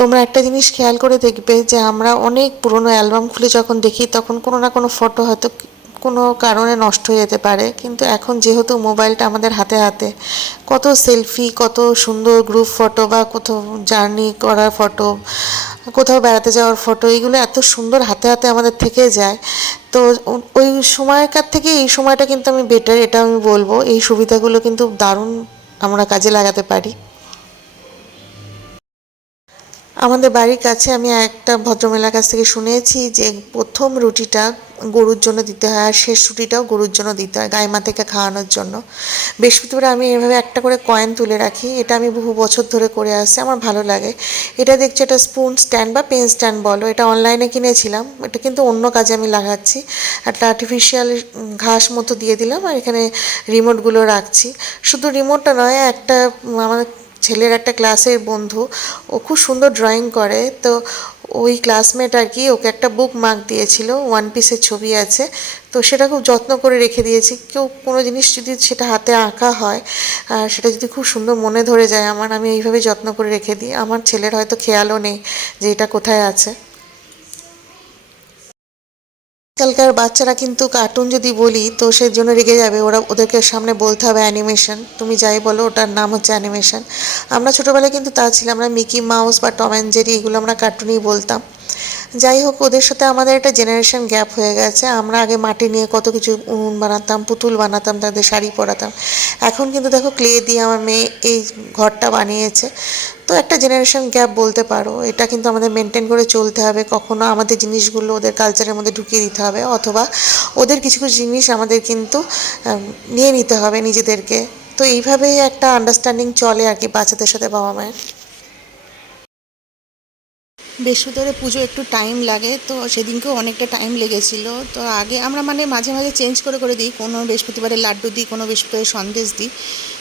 তোমরা একটা জিনিস খেয়াল করে দেখবে যে আমরা অনেক পুরনো অ্যালবাম খুলে যখন দেখি, তখন কোনো না কোনো ফটো হয়তো কোনো কারণে নষ্ট হয়ে যেতে পারে। কিন্তু এখন যেহেতু মোবাইলটা আমাদের হাতে হাতে, কত সেলফি, কত সুন্দর গ্রুপ ফটো বা কোথাও জার্নি করার ফটো, কোথাও বেড়াতে যাওয়ার ফটো, এগুলো এত সুন্দর হাতে হাতে আমাদের থেকে যায়। তো ওই সময়কার থেকে এই সময়টা কিন্তু আমি বেটার এটা আমি বলব। এই সুবিধাগুলো কিন্তু দারুণ আমরা কাজে লাগাতে পারি। আমাদের বাড়ির কাছে আমি একটা ভদ্রমেলার কাছ থেকে শুনেছি যে প্রথম রুটিটা গরুর জন্য দিতে হয় আর শেষ রুটিটাও গরুর জন্য দিতে হয় গায়ে মাথাকে খাওয়ানোর জন্য। বৃহস্পতিবার আমি এভাবে একটা করে কয়েন তুলে রাখি, এটা আমি বহু বছর ধরে করে আসছি, আমার ভালো লাগে। এটা দেখছি এটা স্পুন স্ট্যান্ড বা পেন স্ট্যান্ড বলো, এটা অনলাইনে কিনেছিলাম, এটা কিন্তু অন্য কাজে আমি লাগাচ্ছি। একটা আর্টিফিশিয়াল ঘাস মতো দিয়ে দিলাম আর এখানে রিমোটগুলো রাখছি। শুধু রিমোটটা নয়, একটা আমার ছেলের একটা ক্লাসের বন্ধু, ও খুব সুন্দর ড্রয়িং করে। তো ওই ক্লাসমেট আর কি ওকে একটা বুক মার্ক দিয়েছিল ওয়ান পিসের ছবি আছে। তো সেটা খুব যত্ন করে রেখে দিয়েছি। কেউ কোনো জিনিস যদি সেটা হাতে আঁকা হয়, আর সেটা যদি খুব সুন্দর মনে ধরে যায়, আমার আমি এইভাবে যত্ন করে রেখে দিই। আমার ছেলের হয়তো খেয়ালও নেই যে এটা কোথায় আছে। আজকালকার বাচ্চারা কিন্তু কার্টুন যদি বলি, তো সেই জন্য রেগে যাবে। ওরা ওদেরকে সামনে বলতে হবে অ্যানিমেশন তুমি যাই বলো, ওটার নাম হচ্ছে অ্যানিমেশন আমরা ছোটোবেলায় কিন্তু তা ছিলাম আমরা মিকি মাউস বা টম অ্যান্ড জেরি এগুলো আমরা কার্টুনই বলতাম। যাই হোক ওদের সাথে আমাদের একটা জেনারেশন গ্যাপ হয়ে গেছে। আমরা আগে মাটি নিয়ে কত কিছু উনুন বানাতাম, পুতুল বানাতাম, তাদের শাড়ি পরাতাম। এখন কিন্তু দেখো ক্লে দিয়ে আমার মেয়ে এই ঘরটা বানিয়েছে। তো একটা জেনারেশন গ্যাপ বলতে পারো, এটা কিন্তু আমাদের মেনটেন করে চলতে হবে। কখনো আমাদের জিনিসগুলো ওদের কালচারের মধ্যে ঢুকিয়ে দিতে হবে, অথবা ওদের কিছু কিছু জিনিস আমাদের কিন্তু নিয়ে নিতে হবে নিজেদেরকে। তো এইভাবেই একটা আন্ডারস্ট্যান্ডিং চলে আর কি বাচ্চাদের সাথে বাবা মায়ের। বৃহস্পতিবারে পুজো একটু টাইম লাগে, তো সেদিনকেও অনেকটা টাইম লেগেছিল। তো আগে আমরা মানে মাঝে মাঝে চেঞ্জ করে করে দিই, কোনো বৃহস্পতিবারে লাড্ডু দিই, কোনো বৃহস্পতিবারে সন্দেশ দিই।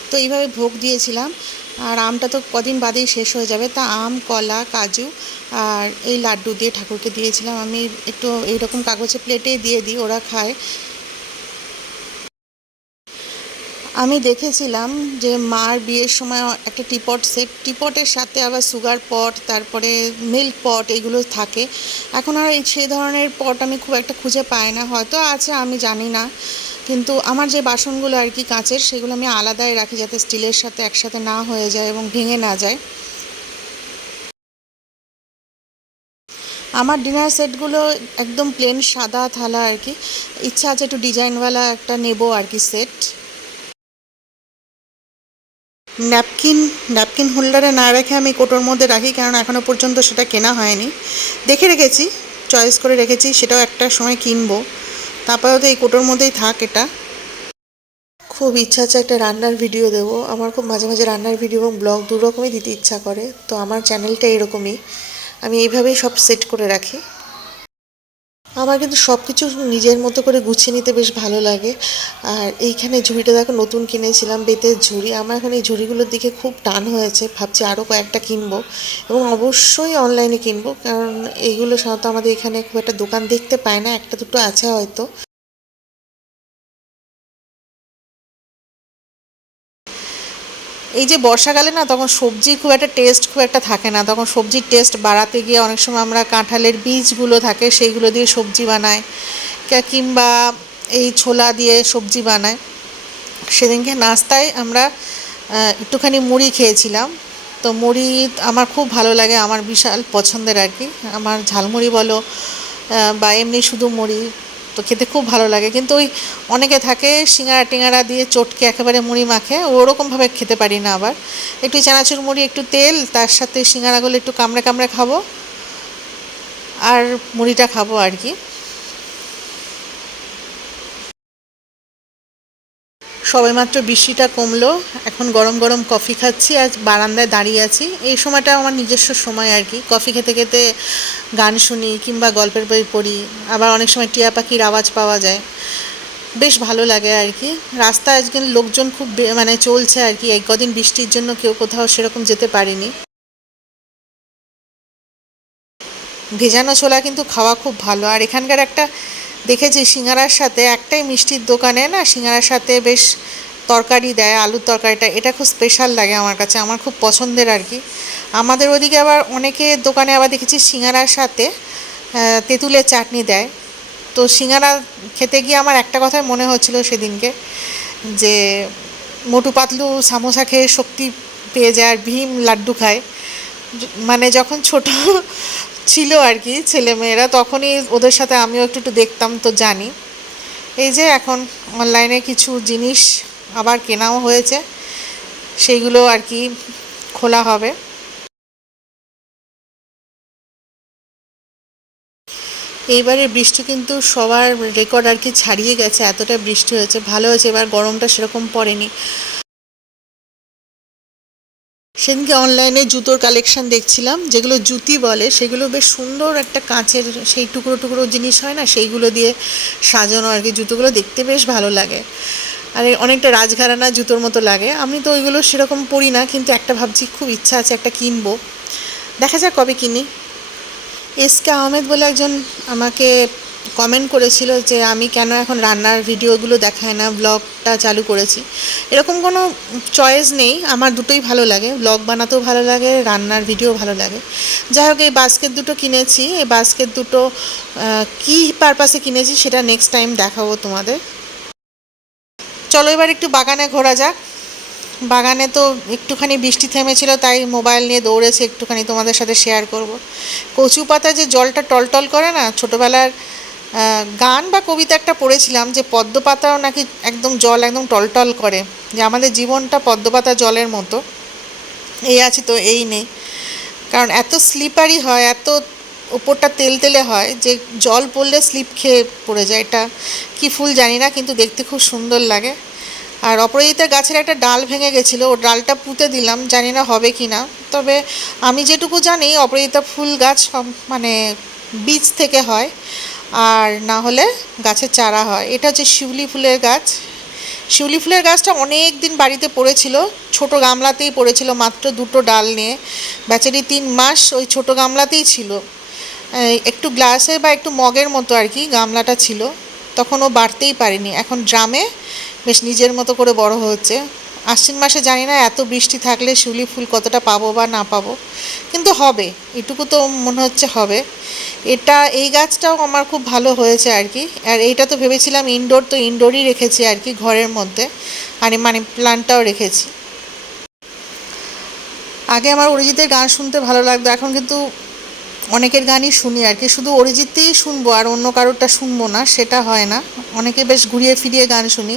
তো এইভাবে ভোগ দিয়েছিলাম। আর আমটা তো কদিন বাদেই শেষ হয়ে যাবে, তা আম, কলা, কাজু আর এই লাড্ডু দিয়ে ঠাকুরকে দিয়েছিলাম। আমি একটু এইরকম কাগজে প্লেটে দিয়ে দিই, ওরা খায়। আমি দেখেছিলাম যে মার বিয়ের সময় একটা টিপট সেট টিপটের সাথে আবার সুগার পট তারপরে মিল্ক পট এগুলো থাকে। এখন আর এই সেই ধরনের পট আমি খুব একটা খুঁজে পাই না। হয়তো আছে, আমি জানি না। কিন্তু আমার যে বাসনগুলো আর কি কাঁচের, সেগুলো আমি আলাদাই রাখি যাতে স্টিলের সাথে একসাথে না হয়ে যায় এবং ভেঙে না যায়। আমার ডিনার সেটগুলো একদম প্লেন সাদা থালা আর কি। ইচ্ছা আছে একটু ডিজাইনওয়ালা একটা নেব আর কি সেট ন্যাপকিন ন্যাপকিন হোল্ডারে না রেখে আমি কোটোর মধ্যে রাখি কারণ এখনও পর্যন্ত সেটা কেনা হয়নি। দেখে রেখেছি চয়েস করে রেখেছি, সেটাও একটা সময় কিনবো। তারপরে তো এই কোটোর মধ্যেই থাক এটা। খুব ইচ্ছা আছে একটা রান্নার ভিডিও দেবো। আমার খুব মাঝে মাঝে রান্নার ভিডিও এবং ব্লগ দু রকমই দিতে ইচ্ছা করে। তো আমার চ্যানেলটা এরকমই। আমি এইভাবেই সব সেট করে রাখি। আমার কিন্তু সব কিছু নিজের মতো করে গুছিয়ে নিতে বেশ ভালো লাগে। আর এইখানে ঝুড়িটা দেখো, নতুন কিনেছিলাম, বেতের ঝুড়ি। আমার এখন এই ঝুড়িগুলোর দিকে খুব টান হয়েছে, ভাবছি আরও কয়েকটা কিনবো এবং অবশ্যই অনলাইনে কিনবো, কারণ এইগুলো সাধারণত আমাদের এখানে খুব একটা দোকান দেখতে পায় না, একটা দুটো আছে হয়তো। এই যে বর্ষাকালে না, তখন সবজি খুব একটা টেস্ট খুব একটা থাকে না। তখন সবজির টেস্ট বাড়াতে গিয়ে অনেক সময় আমরা কাঁঠালের বীজগুলো থাকে, সেইগুলো দিয়ে সবজি বানাই। কিংবা এই ছোলা দিয়ে সবজি বানাই। সেদিনকে নাস্তায় আমরা একটুখানি মুড়ি খেয়েছিলাম। তো মুড়ি আমার খুব ভালো লাগে, আমার বিশাল পছন্দের আর কি। আমার ঝালমুড়ি বলো বা এমনি শুধু মুড়ি। তো খেতে খুব ভালো লাগে। কিন্তু ওই অনেকে থাকে সিঙ্গারা টিঙারা দিয়ে চটকে একেবারে মুড়ি মাখে ওরকমভাবে খেতে পারি না আবার। একটু চানাচুর মুড়ি, একটু তেল, তার সাথে শিঙারাগুলো একটু কামড়ে কামড়ে খাব, আর মুড়িটা খাব আর কি। সবেমাত্র বৃষ্টিটা কমলো, এখন গরম গরম কফি খাচ্ছি আর বারান্দায় দাঁড়িয়ে আছি। এই সময়টা আমার নিজস্ব সময় আর কি। কফি খেতে খেতে গান শুনি কিংবা গল্পের বই পড়ি, আবার অনেক সময় টিয়া পাখির আওয়াজ পাওয়া যায়। বেশ ভালো লাগে আর কি। রাস্তা আজকে লোকজন খুব মানে চলছে আর কি। এই কদিন বৃষ্টির জন্য কেউ কোথাও সেরকম যেতে পারেনি। ভেজানো ছোলা কিন্তু খাওয়া খুব ভালো। আর এখানকার একটা দেখেছি সিঙ্গারার সাথে একটাই মিষ্টির দোকানে না সিঙ্গারার সাথে বেশ তরকারি দেয়, আলুর তরকারিটা, এটা খুব স্পেশাল লাগে আমার কাছে, আমার খুব পছন্দের আর কি। আমাদের ওদিকে আবার অনেকে দোকানে আবার দেখেছি সিঙ্গারার সাথে তেঁতুলের চাটনি দেয়। তো সিঙ্গারা খেতে গিয়ে আমার একটা কথাই মনে হচ্ছিল সেদিনকে, যে মোটু পাতলু সামোসা খেয়ে শক্তি পেয়ে যায় আর ভীম লাড্ডু খায়। মানে যখন ছোট ছিল আর কি ছেলেমেয়েরা, তখনই ওদের সাথে আমিও একটু একটু দেখতাম তো জানি। এই যে এখন অনলাইনে কিছু জিনিস আবার কেনাও হয়েছে, সেইগুলো আর কি খোলা হবে। এইবারে বৃষ্টি কিন্তু সবার রেকর্ড আর কি ছাড়িয়ে গেছে, এতটা বৃষ্টি হয়েছে, ভালো হয়েছে, এবার গরমটা সেরকম পড়েনি। সেদিনকে অনলাইনে জুতোর কালেকশন দেখছিলাম, যেগুলো জুতি বলে, সেগুলো বেশ সুন্দর একটা কাঁচের সেই টুকরো টুকরো জিনিস হয় না, সেইগুলো দিয়ে সাজানো আর কি জুতোগুলো দেখতে বেশ ভালো লাগে। আর অনেকটা রাজঘরানা জুতোর মতো লাগে। আমি তো ওইগুলো সেরকম পরি না, কিন্তু একটা ভাবছি খুব ইচ্ছা আছে একটা কিনবো। দেখা যাক কবে কিনি। এসকে আহমেদ বলে একজন আমাকে কমেন্ট করেছিল যে আমি কেন এখন রান্নার ভিডিওগুলো দেখাই না ব্লগটা চালু করেছি। এরকম কোনো চয়েস নেই, আমার দুটোই ভালো লাগে ব্লগ বানাতেও ভালো লাগে, রান্নার ভিডিও ভালো লাগে। যাই হোক, এই বাস্কেট দুটো কিনেছি, এই বাস্কেট দুটো কী পারপাসে কিনেছি সেটা নেক্সট টাইম দেখাবো তোমাদের। চলো এবার একটু বাগানে ঘোরা যাক। বাগানে তো একটুখানি বৃষ্টি থেমেছিল, তাই মোবাইল নিয়ে দৌড়েছি, একটুখানি তোমাদের সাথে শেয়ার করব। কচু পাতা যে জলটা টলটল করে না, ছোটোবেলার গান বা কবিতা একটা পড়েছিলাম যে পদ্মপাতাও নাকি একদম জল একদম টলটল করে, যে আমাদের জীবনটা পদ্মপাতা জলের মতো। এই আছে তো, এই নেই। কারণ এত স্লিপারি হয়, এত ওপরটা তেল তেলে হয় যে জল পড়লে স্লিপ খেয়ে পড়ে যায়। এটা কি ফুল জানি না, কিন্তু দেখতে খুব সুন্দর লাগে। আর অপরাজিতার গাছের একটা ডাল ভেঙে গেছিল ও ডালটা পুঁতে দিলাম, জানি না হবে কি না তবে আমি যেটুকু জানি, অপরাজিতা ফুল গাছ মানে বীজ থেকে হয়। আর না হলে গাছের চারা হয়। এটা হচ্ছে শিউলি ফুলের গাছ। শিউলি ফুলের গাছটা অনেক দিন বাড়িতে পড়েছিল, ছোট গামলাতেই পড়েছিল, মাত্র দুটো ডাল নিয়ে। বেচারি তিন মাস ওই ছোট গামলাতেই ছিল। একটু গ্লাসে বা একটু মগের মতো আর কি গামলাটা ছিল। তখন ও বাড়তেই পারেনি। এখন ড্রামে বেশ নিজের মতো করে বড় হচ্ছে আশ্বিন মাসে জানি না, এত বৃষ্টি থাকলে শিউলি ফুল কতটা পাবো বা না পাবো। কিন্তু হবে, এটুকু তো মনে হচ্ছে হবে। এটা, এই গাছটাও আমার খুব ভালো হয়েছে আর কি। আর এইটা তো ভেবেছিলাম ইনডোর তো ইনডোরই রেখেছি আর কি ঘরের মধ্যে। আর মানি প্লান্টটাও রেখেছি। আগে আমার অরিজিতের গান শুনতে ভালো লাগতো, এখন কিন্তু অনেকের গানই শুনি আর কি। শুধু অরিজিতেই শুনব আর অন্য কারোরটা শুনব না, সেটা হয় না। অনেকে বেশ ঘুরিয়ে ফিরিয়ে গান শুনি,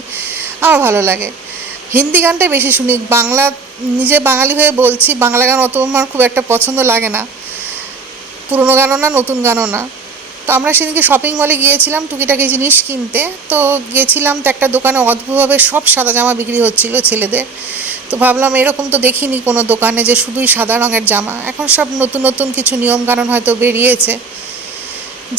আমার ভালো লাগে। হিন্দি গানটাই বেশি শুনি। বাংলা, নিজে বাঙালি হয়ে বলছি, বাংলা গান অত আমার খুব একটা পছন্দ লাগে না। পুরোনো গানও না, নতুন গানও না। তো আমরা সেদিনকে শপিং মলে গিয়েছিলাম, টুকিটাকি জিনিস কিনতে। তো গিয়েছিলাম তো একটা দোকানে অদ্ভুতভাবে সব সাদা জামা বিক্রি হচ্ছিল ছেলেদের। তো ভাবলাম এরকম তো দেখিনি কোনো দোকানে যে শুধুই সাদা রঙের জামা। এখন সব নতুন নতুন কিছু নিয়মকানুন হয়তো বেরিয়েছে।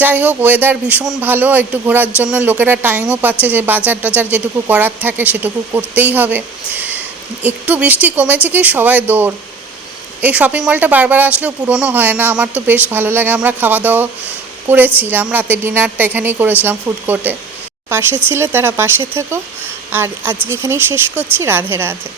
যাই হোক ওয়েদার ভীষণ ভালো, একটু ঘোরার জন্য লোকেরা টাইমও পাচ্ছে যে বাজার টাজার যেটুকু করার থাকে সেটুকু করতেই হবে। একটু বৃষ্টি কমেছে কি সবাই দৌড়। এই শপিং মলটা বারবার আসলেও পুরনো হয় না, আমার তো বেশ ভালো লাগে, আমরা খাওয়া দাওয়া করেছিলাম, রাতে ডিনারটা এখানেই করেছিলাম ফুড কোর্টে পাশে ছিল তারা, পাশে থেকো। আর আজকে এখানেই শেষ করছি, রাধে রাধে।